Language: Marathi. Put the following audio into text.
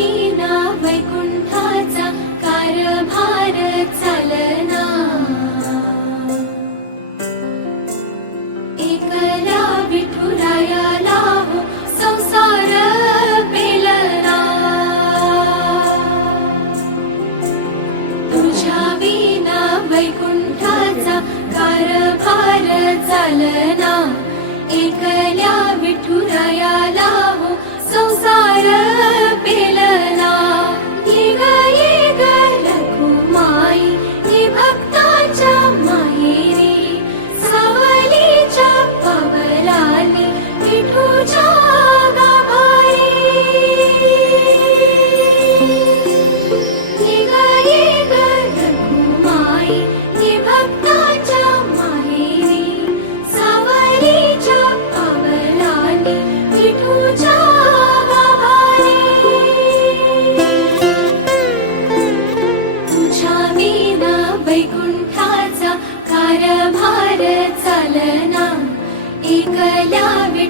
विना वैकुंठाचा कारभार चालना, एकला विठुरायाला हो संसार पेलना, तुझ्या विना वैकुंठाचा कारभार चालना, एकल्या विठुरायाला हो संसार पेलना. ये ग रखुमाई ये भक्ताच्या माहेरी, सावलीच्या पावलांनी विठूच्या गाभारी. ये ग रखुमाई ये भक्ताच्या माहेरी, सावलीच्या पावलांनी विठूच्या गाभारी. तुझ्या विना वैकुंठाचा कारभार चालना, एकल्या